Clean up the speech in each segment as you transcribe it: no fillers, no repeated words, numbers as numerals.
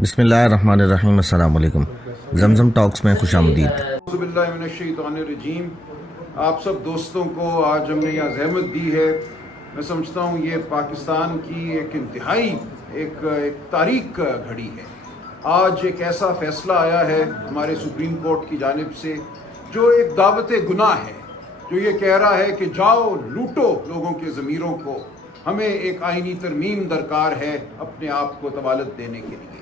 بسم اللہ الرحمن الرحیم۔ السلام علیکم۔ زمزم ٹاکس میں خوش آمدید۔ اعوذ باللہ من الشیطان الرجیم۔ آپ سب دوستوں کو آج ہم نے یہاں زحمت دی ہے۔ میں سمجھتا ہوں یہ پاکستان کی ایک انتہائی ایک تاریخ گھڑی ہے۔ آج ایک ایسا فیصلہ آیا ہے ہمارے سپریم کورٹ کی جانب سے جو ایک دعوت گناہ ہے، جو یہ کہہ رہا ہے کہ جاؤ لوٹو لوگوں کے ضمیروں کو۔ ہمیں ایک آئینی ترمیم درکار ہے اپنے آپ کو طوالت دینے کے لیے۔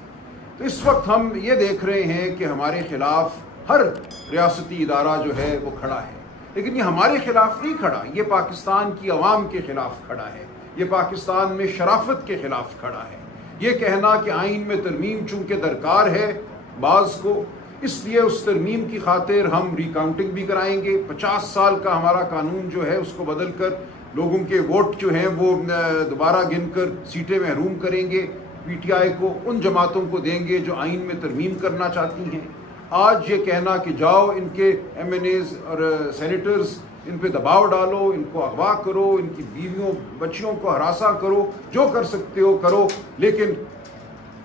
تو اس وقت ہم یہ دیکھ رہے ہیں کہ ہمارے خلاف ہر ریاستی ادارہ جو ہے وہ کھڑا ہے، لیکن یہ ہمارے خلاف نہیں کھڑا، یہ پاکستان کی عوام کے خلاف کھڑا ہے، یہ پاکستان میں شرافت کے خلاف کھڑا ہے۔ یہ کہنا کہ آئین میں ترمیم چونکہ درکار ہے بعض کو، اس لیے اس ترمیم کی خاطر ہم ریکاؤنٹنگ بھی کرائیں گے۔ 50 سال کا ہمارا قانون جو ہے اس کو بدل کر لوگوں کے ووٹ جو ہیں وہ دوبارہ گن کر سیٹیں محروم کریں گے، پی ٹی آئی کو، ان جماعتوں کو دیں گے جو آئین میں ترمیم کرنا چاہتی ہیں۔ آج یہ کہنا کہ جاؤ ان کے ایم این ایز اور سینیٹرز ان پہ دباؤ ڈالو، ان کو اغوا کرو، ان کی بیویوں بچیوں کو ہراساں کرو، جو کر سکتے ہو کرو، لیکن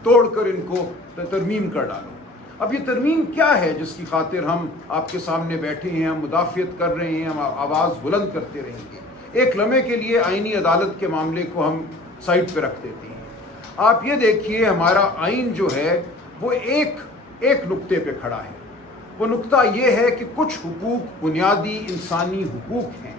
توڑ کر ان کو ترمیم کر ڈالو۔ اب یہ ترمیم کیا ہے جس کی خاطر ہم آپ کے سامنے بیٹھے ہیں، ہم مدافعت کر رہے ہیں، ہم آواز بلند کرتے رہیں گے۔ ایک لمحے کے لیے آئینی عدالت کے معاملے کو ہم سائٹ پہ رکھ دیتے ہیں۔ آپ یہ دیکھیے ہمارا آئین جو ہے وہ ایک نقطے پہ کھڑا ہے۔ وہ نقطہ یہ ہے کہ کچھ حقوق بنیادی انسانی حقوق ہیں،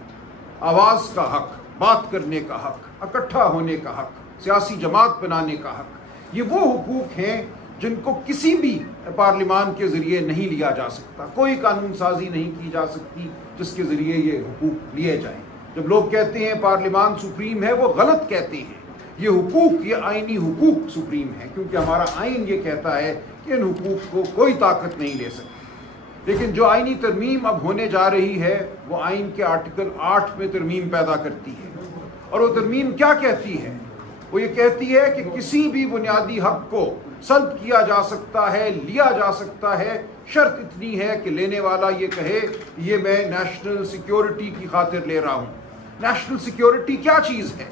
آواز کا حق، بات کرنے کا حق، اکٹھا ہونے کا حق، سیاسی جماعت بنانے کا حق، یہ وہ حقوق ہیں جن کو کسی بھی پارلیمان کے ذریعے نہیں لیا جا سکتا۔ کوئی قانون سازی نہیں کی جا سکتی جس کے ذریعے یہ حقوق لیے جائیں۔ جب لوگ کہتے ہیں پارلیمان سپریم ہے، وہ غلط کہتے ہیں۔ یہ حقوق، یہ آئینی حقوق سپریم ہے، کیونکہ ہمارا آئین یہ کہتا ہے کہ ان حقوق کو کوئی طاقت نہیں لے سکتی۔ لیکن جو آئینی ترمیم اب ہونے جا رہی ہے وہ آئین کے آرٹیکل 8 میں ترمیم پیدا کرتی ہے، اور وہ ترمیم کیا کہتی ہے؟ وہ یہ کہتی ہے کہ کسی بھی بنیادی حق کو سلب کیا جا سکتا ہے، لیا جا سکتا ہے، شرط اتنی ہے کہ لینے والا یہ کہے کہ یہ میں نیشنل سیکیورٹی کی خاطر لے رہا ہوں۔ نیشنل سیکیورٹی کیا چیز ہے؟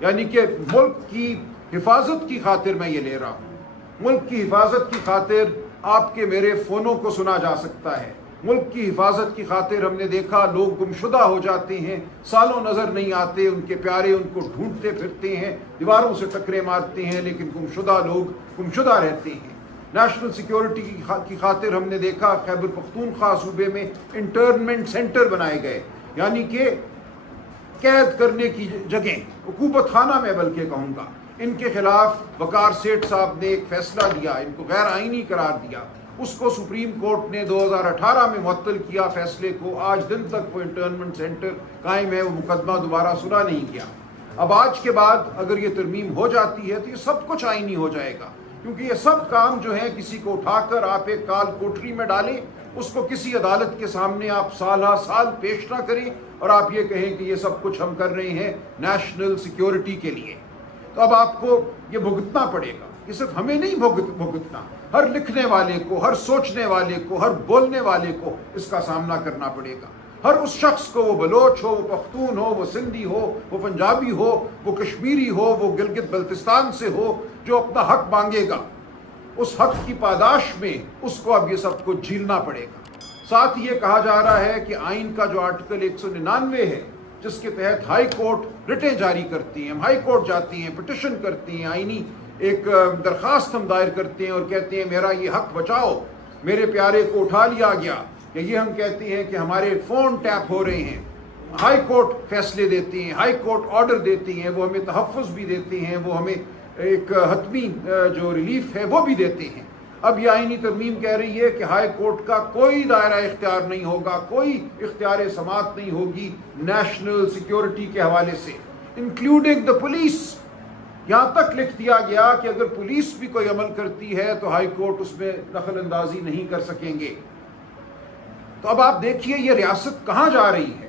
یعنی کہ ملک کی حفاظت کی خاطر میں یہ لے رہا ہوں۔ ملک کی حفاظت کی خاطر آپ کے میرے فونوں کو سنا جا سکتا ہے۔ ملک کی حفاظت کی خاطر ہم نے دیکھا لوگ گمشدہ ہو جاتے ہیں، سالوں نظر نہیں آتے، ان کے پیارے ان کو ڈھونڈتے پھرتے ہیں، دیواروں سے ٹکرے مارتے ہیں، لیکن گمشدہ لوگ گمشدہ رہتے ہیں۔ نیشنل سیکیورٹی کی خاطر ہم نے دیکھا خیبر پختونخوا صوبے میں انٹرنمنٹ سینٹر بنائے گئے، یعنی کہ قید کرنے کی جگہ، عقوبت خانہ میں بلکہ کہوں گا۔ ان کے خلاف وقار سیٹھ صاحب نے ایک فیصلہ دیا، ان کو غیر آئینی قرار دیا، اس کو سپریم کورٹ نے 2018 میں معطل کیا فیصلے کو۔ آج دن تک وہ انٹرنمنٹ سینٹر قائم ہے، وہ مقدمہ دوبارہ سنا نہیں گیا۔ اب آج کے بعد اگر یہ ترمیم ہو جاتی ہے تو یہ سب کچھ آئینی ہو جائے گا، کیونکہ یہ سب کام جو ہیں کسی کو اٹھا کر آپ ایک کال کوٹری میں ڈالیں، اس کو کسی عدالت کے سامنے آپ سالہ سال پیش نہ کریں اور آپ یہ کہیں کہ یہ سب کچھ ہم کر رہے ہیں نیشنل سیکیورٹی کے لیے، تو اب آپ کو یہ بھگتنا پڑے گا۔ یہ صرف ہمیں نہیں بھگتنا، ہر لکھنے والے کو، ہر سوچنے والے کو، ہر بولنے والے کو اس کا سامنا کرنا پڑے گا۔ ہر اس شخص کو، وہ بلوچ ہو، وہ پختون ہو، وہ سندھی ہو، وہ پنجابی ہو، وہ کشمیری ہو، وہ گلگت بلتستان سے ہو، جو اپنا حق مانگے گا، اس حق کی پاداش میں اس کو اب یہ سب کو جھیلنا پڑے گا۔ ساتھ یہ کہا جا رہا ہے کہ آئین کا جو آرٹیکل 199 ہے، جس کے تحت ہائی کورٹ رٹیں جاری کرتی ہیں، ہم ہائی کورٹ جاتی ہیں، پٹیشن کرتی ہیں، آئینی ایک درخواست ہم دائر کرتے ہیں اور کہتے ہیں میرا یہ حق بچاؤ، میرے پیارے کو اٹھا لیا گیا، یا یہ ہم کہتے ہیں کہ ہمارے فون ٹیپ ہو رہے ہیں۔ ہائی کورٹ فیصلے دیتی ہیں، ہائی کورٹ آرڈر دیتی ہیں، وہ ہمیں تحفظ بھی دیتے ہیں، وہ ہمیں ایک حتمی جو ریلیف ہے وہ بھی دیتے ہیں۔ اب یہ آئینی ترمیم کہہ رہی ہے کہ ہائی کورٹ کا کوئی دائرہ اختیار نہیں ہوگا، کوئی اختیار سماعت نہیں ہوگی نیشنل سیکیورٹی کے حوالے سے، انکلوڈنگ دا پولیس۔ یہاں تک لکھ دیا گیا کہ اگر پولیس بھی کوئی عمل کرتی ہے تو ہائی کورٹ اس میں دخل اندازی نہیں کر سکیں گے۔ تو اب آپ دیکھیے یہ ریاست کہاں جا رہی ہے۔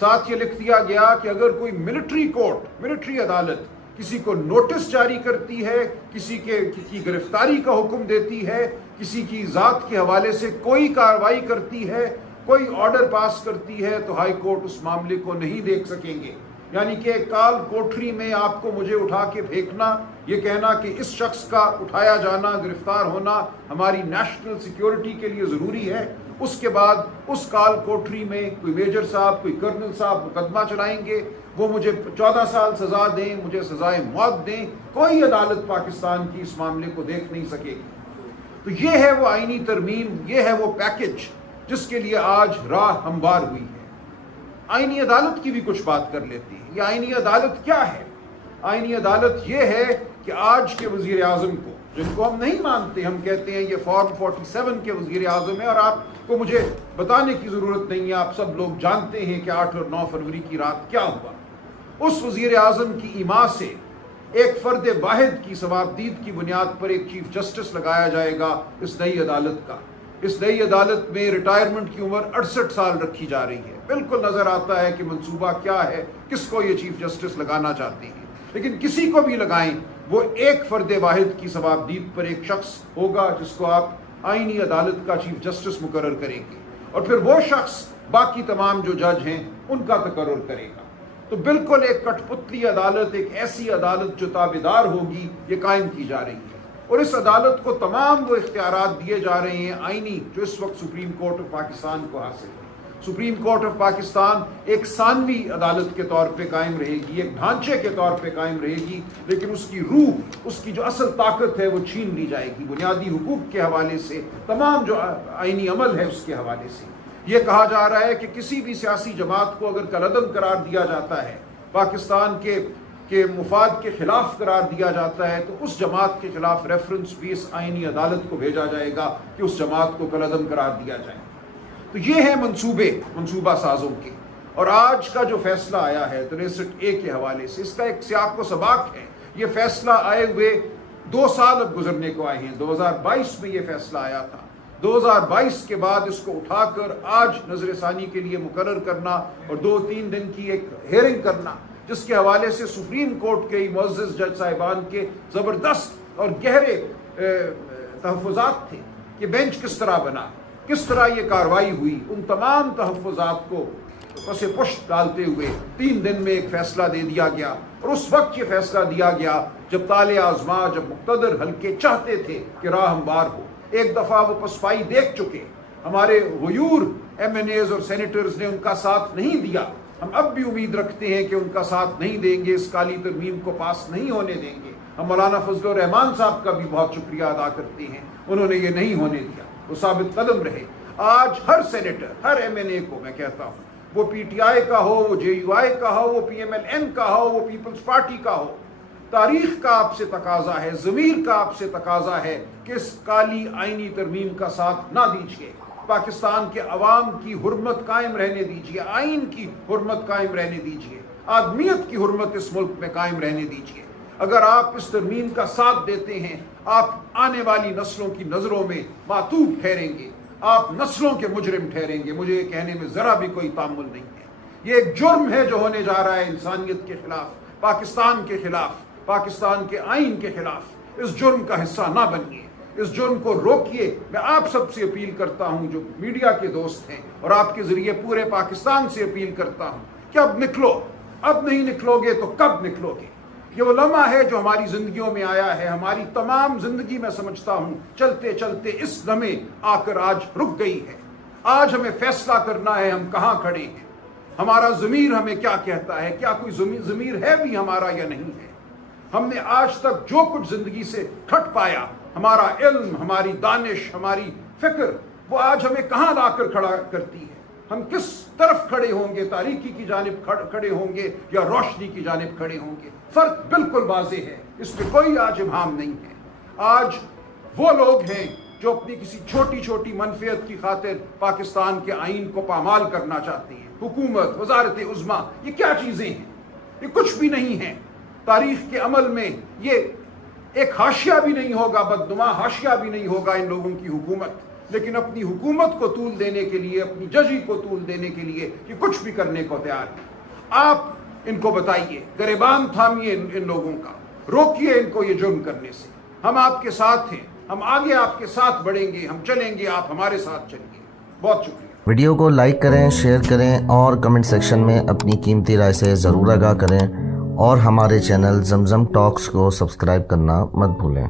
ساتھ یہ لکھ دیا گیا کہ اگر کوئی ملٹری کورٹ، ملٹری عدالت کسی کو نوٹس جاری کرتی ہے، کسی کی گرفتاری کا حکم دیتی ہے، کسی کی ذات کے حوالے سے کوئی کارروائی کرتی ہے، کوئی آرڈر پاس کرتی ہے، تو ہائی کورٹ اس معاملے کو نہیں دیکھ سکیں گے۔ یعنی کہ کال کوٹری میں آپ کو مجھے اٹھا کے پھینکنا یہ کہنا کہ اس شخص کا اٹھایا جانا، گرفتار ہونا ہماری نیشنل سیکیورٹی کے لیے ضروری ہے، اس کے بعد اس کال کوٹری میں کوئی میجر صاحب، کوئی کرنل صاحب مقدمہ چلائیں گے، وہ مجھے 14 سال سزا دیں، مجھے سزائے موت دیں، کوئی عدالت پاکستان کی اس معاملے کو دیکھ نہیں سکے گی۔ تو یہ ہے وہ آئینی ترمیم، یہ ہے وہ پیکج جس کے لیے آج راہ ہموار ہوئی ہے۔ آئینی عدالت کی بھی کچھ بات کر لیتے ہیں۔ یہ آئینی عدالت کیا ہے؟ آئینی عدالت یہ ہے کہ آج کے وزیر اعظم کو، جن کو ہم نہیں مانتے، ہم کہتے ہیں یہ فارم 47 کے وزیر اعظم ہے، اور آپ کو مجھے بتانے کی ضرورت نہیں ہے، آپ سب لوگ جانتے ہیں کہ 8 اور 9 فروری کی رات کیا ہوا۔ اس وزیر اعظم کی ایما سے ایک فرد واحد کی ثوابدید کی بنیاد پر ایک چیف جسٹس لگایا جائے گا اس نئی عدالت کا۔ اس نئی عدالت میں ریٹائرمنٹ کی عمر 68 سال رکھی جا رہی ہے۔ بالکل نظر آتا ہے کہ منصوبہ کیا ہے، کس کو یہ چیف جسٹس لگانا چاہتے ہیں، لیکن کسی کو بھی لگائیں، وہ ایک فرد واحد کی ثوابدید پر ایک شخص ہوگا جس کو آپ آئینی عدالت کا چیف جسٹس مقرر کریں گے، اور پھر وہ شخص باقی تمام جو جج ہیں ان کا تقرر کرے گا۔ تو بالکل ایک کٹ پتلی عدالت، ایک ایسی عدالت جو تابعدار ہوگی، یہ قائم کی جا رہی ہے، اور اس عدالت کو تمام وہ اختیارات دیے جا رہے ہیں آئینی جو اس وقت سپریم کورٹ آف پاکستان کو حاصل ہے۔ سپریم کورٹ آف پاکستان ایک ثانوی عدالت کے طور پہ قائم رہے گی، ایک ڈھانچے کے طور پہ قائم رہے گی، لیکن اس کی روح، اس کی جو اصل طاقت ہے وہ چھین لی جائے گی، بنیادی حقوق کے حوالے سے، تمام جو آئینی عمل ہے اس کے حوالے سے۔ یہ کہا جا رہا ہے کہ کسی بھی سیاسی جماعت کو اگر کالعدم قرار دیا جاتا ہے، پاکستان کے مفاد کے خلاف قرار دیا جاتا ہے، تو اس جماعت کے خلاف ریفرنس بھی اس آئینی عدالت کو بھیجا جائے گا کہ اس جماعت کو کالعدم قرار دیا جائے۔ تو یہ ہے منصوبہ سازوں کے۔ اور آج کا جو فیصلہ آیا ہے 63A کے حوالے سے، اس کا ایک سیاق و سباق ہے۔ یہ فیصلہ آئے ہوئے 2 سال اب گزرنے کو آئے ہیں۔ 2022 میں یہ فیصلہ آیا تھا۔ 2022 کے بعد اس کو اٹھا کر آج نظر ثانی کے لیے مقرر کرنا اور 2-3 دن کی ایک ہیئرنگ کرنا، جس کے حوالے سے سپریم کورٹ کے معزز جج صاحبان کے زبردست اور گہرے تحفظات تھے کہ بینچ کس طرح بنا، کس طرح یہ کارروائی ہوئی، ان تمام تحفظات کو پس پشت ڈالتے ہوئے 3 دن میں ایک فیصلہ دے دیا گیا۔ اور اس وقت یہ فیصلہ دیا گیا جب طالع آزما، جب مقتدر حلقے چاہتے تھے کہ راہ ہموار ہو۔ ایک دفعہ وہ پسپائی دیکھ چکے، ہمارے غیور MNAs اور سینیٹرز نے ان کا ساتھ نہیں دیا، ہم اب بھی امید رکھتے ہیں کہ ان کا ساتھ نہیں دیں گے، اس کالی ترمیم کو پاس نہیں ہونے دیں گے۔ ہم مولانا فضل الرحمان صاحب کا بھی بہت شکریہ ادا کرتے ہیں، انہوں نے یہ نہیں ہونے دیا، وہ ثابت قدم رہے۔ آج ہر سینیٹر، ہر MNA کو میں کہتا ہوں، وہ PTI کا ہو، وہ JUI کا ہو، وہ PMLN کا ہو، وہ پیپلز پارٹی کا ہو، تاریخ کا آپ سے تقاضا ہے، ضمیر کا آپ سے تقاضا ہے کہ اس کالی آئینی ترمیم کا ساتھ نہ دیجیے۔ پاکستان کے عوام کی حرمت قائم رہنے دیجیے، آئین کی حرمت قائم رہنے دیجیے، آدمیت کی حرمت اس ملک میں قائم رہنے دیجیے۔ اگر آپ اس ترمیم کا ساتھ دیتے ہیں، آپ آنے والی نسلوں کی نظروں میں معتوب ٹھہریں گے، آپ نسلوں کے مجرم ٹھہریں گے۔ مجھے یہ کہنے میں ذرا بھی کوئی تعمل نہیں ہے۔ یہ ایک جرم ہے جو ہونے جا رہا ہے انسانیت کے خلاف، پاکستان کے خلاف، پاکستان کے آئین کے خلاف۔ اس جرم کا حصہ نہ بنیے، اس جرم کو روکیے۔ میں آپ سب سے اپیل کرتا ہوں جو میڈیا کے دوست ہیں، اور آپ کے ذریعے پورے پاکستان سے اپیل کرتا ہوں کہ اب نکلو۔ اب نہیں نکلو گے تو کب نکلو گے؟ یہ وہ لمحہ ہے جو ہماری زندگیوں میں آیا ہے، ہماری تمام زندگی میں سمجھتا ہوں چلتے چلتے اس لمحے آ کر آج رک گئی ہے۔ آج ہمیں فیصلہ کرنا ہے ہم کہاں کھڑے ہیں، ہمارا ضمیر ہمیں کیا کہتا ہے، کیا کوئی ضمیر ہے بھی ہمارا یا نہیں ہے۔ ہم نے آج تک جو کچھ زندگی سے کھٹ پایا، ہمارا علم، ہماری دانش، ہماری فکر، وہ آج ہمیں کہاں لا کر کھڑا کرتی ہے؟ ہم کس طرف کھڑے ہوں گے؟ تاریکی کی جانب کھڑے ہوں گے یا روشنی کی جانب کھڑے ہوں گے؟ فرق بالکل واضح ہے، اس پہ کوئی آج ابہام نہیں ہے۔ آج وہ لوگ ہیں جو اپنی کسی چھوٹی چھوٹی منفعت کی خاطر پاکستان کے آئین کو پامال کرنا چاہتے ہیں۔ حکومت، وزارت عظمیٰ، یہ کیا چیزیں ہیں؟ یہ کچھ بھی نہیں ہیں۔ تاریخ کے عمل میں یہ ایک حاشیہ بھی نہیں ہوگا، بدنما حاشیہ بھی نہیں ہوگا ان لوگوں کی حکومت، لیکن اپنی حکومت کو طول دینے کے لیے، اپنی ججی کو طول دینے کے لیے یہ کچھ بھی کرنے کو تیار ہے۔ آپ ان کو بتائیے، گریبان تھامیے ان لوگوں کا، روکیے ان کو یہ جرم کرنے سے۔ ہم آپ کے ساتھ ہیں، ہم آگے آپ کے ساتھ بڑھیں گے، ہم چلیں گے، آپ ہمارے ساتھ چلیے۔ بہت شکریہ۔ ویڈیو کو لائک کریں، شیئر کریں اور کمنٹ سیکشن میں اپنی قیمتی رائے سے ضرور آگاہ کریں، اور ہمارے چینل زمزم ٹاکس کو سبسکرائب کرنا مت بھولیں۔